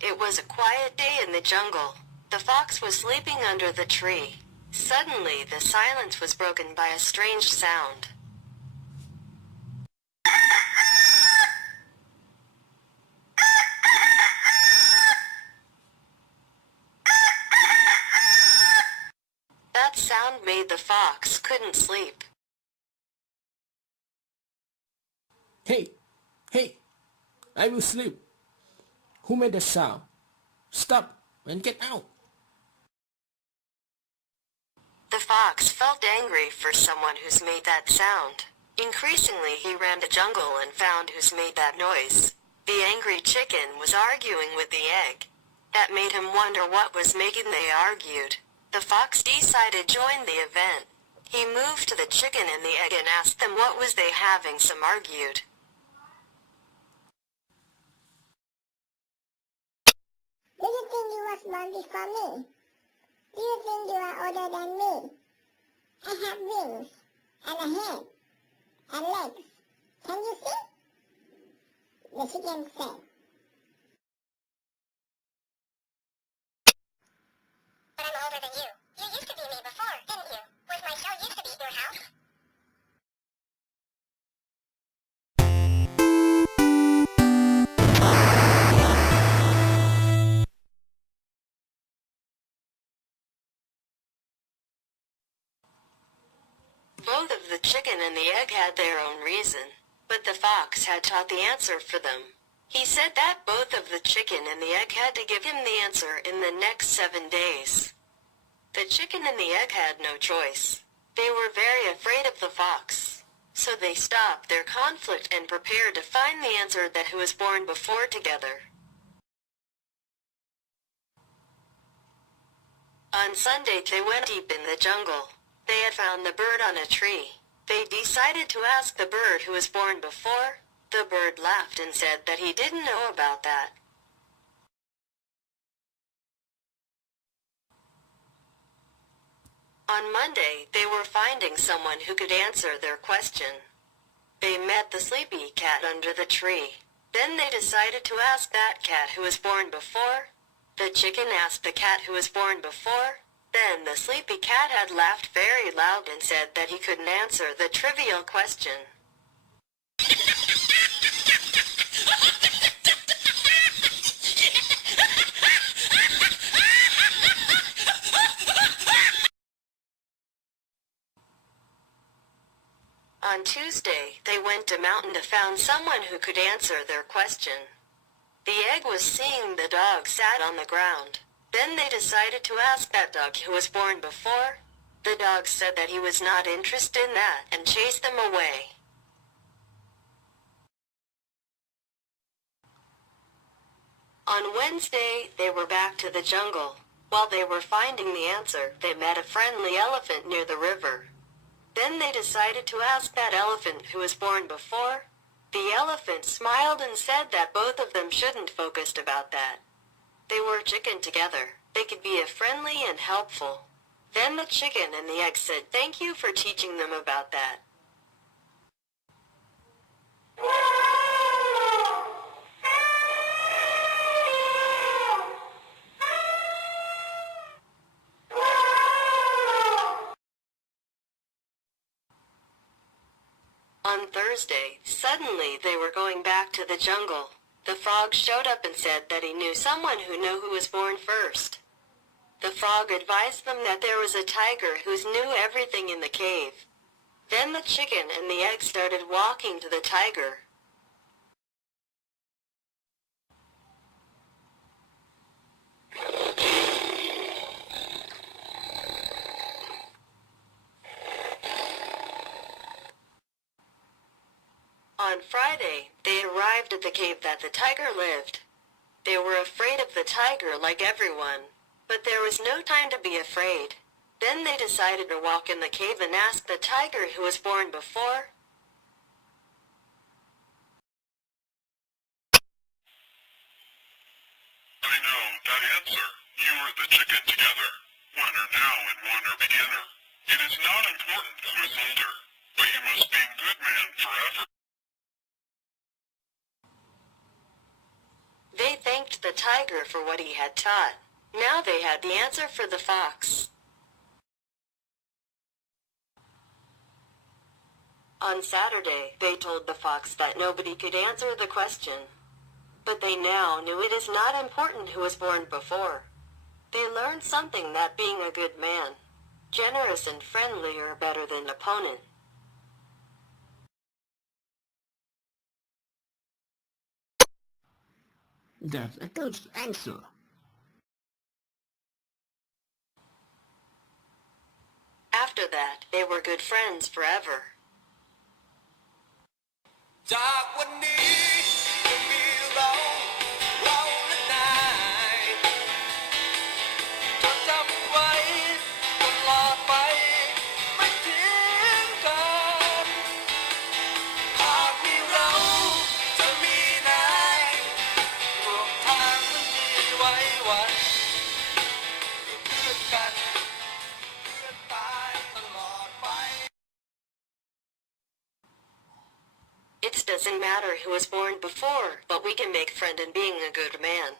It was a quiet day in the jungle. The fox was sleeping under the tree. Suddenly, the silence was broken by a strange sound. That sound made the fox couldn't sleep. Hey, hey, I will sleep. Who made the sound? Stop and get out. The fox felt angry for someone who's made that sound. Increasingly, he ran the jungle and found who's made that noise. The angry chicken was arguing with the egg. That made him wonder what was making they argued. The fox decided to join the event. He moved to the chicken and the egg and asked them what was they having some argued. Do you think you was born before me? Do you think you are older than me? I have wings, and a head, and legs. Can you see? The chicken said. But I'm older than you. You used to be me before, didn't you? Was my show used to be your house? Both of the chicken and the egg had their own reason, but the fox had taught the answer for them. He said that both of the chicken and the egg had to give him the answer in the next 7 days. The chicken and the egg had no choice. They were very afraid of the fox, so they stopped their conflict and prepared to find the answer that who was born before together. On Sunday they went deep in the jungle. They had found the bird on a tree. They decided to ask the bird who was born before. The bird laughed and said that he didn't know about that. On Monday, they were finding someone who could answer their question. They met the sleepy cat under the tree. Then they decided to ask that cat who was born before. The chicken asked the cat who was born before. Then the sleepy cat had laughed very loud and said that he couldn't answer the trivial question. On Tuesday, they went to mountain to find someone who could answer their question. The egg was seeing the dog sat on the ground. Then they decided to ask that dog who was born before. The dog said that he was not interested in that and chased them away. On Wednesday, they were back to the jungle. While they were finding the answer, they met a friendly elephant near the river. Then they decided to ask that elephant who was born before. The elephant smiled and said that both of them shouldn't focus about that. They were chicken together. They could be friendly and helpful. Then the chicken and the egg said thank you for teaching them about that. On Thursday, suddenly they were going back to the jungle. The frog showed up and said that he knew someone who knew who was born first. The frog advised them that there was a tiger who knew everything in the cave. Then the chicken and the egg started walking to the tiger. On Friday, they arrived at the cave that the tiger lived. They were afraid of the tiger like everyone, but there was no time to be afraid. Then they decided to walk in the cave and ask the tiger who was born before. I know that answer. You are the chicken together. One are now and one are beginner. It is not important who is older, but you must be good man forever. They thanked the tiger for what he had taught. Now they had the answer for the fox. On Saturday, they told the fox that nobody could answer the question. But they now knew it is not important who was born before. They learned something that being a good man, generous and friendly are better than opponent. That's a good answer. After that, they were good friends forever. จากวันนี้จะมีเราและนายจดจำไว้ตลอดไปไม่ทิ้งกันหากมีเราจะมีนายรวมทางมันมีไว้วันอยู่เพื่อนกันเพื่อนตายตลอดไป It doesn't matter who was born before, but we can make friend in being a good man.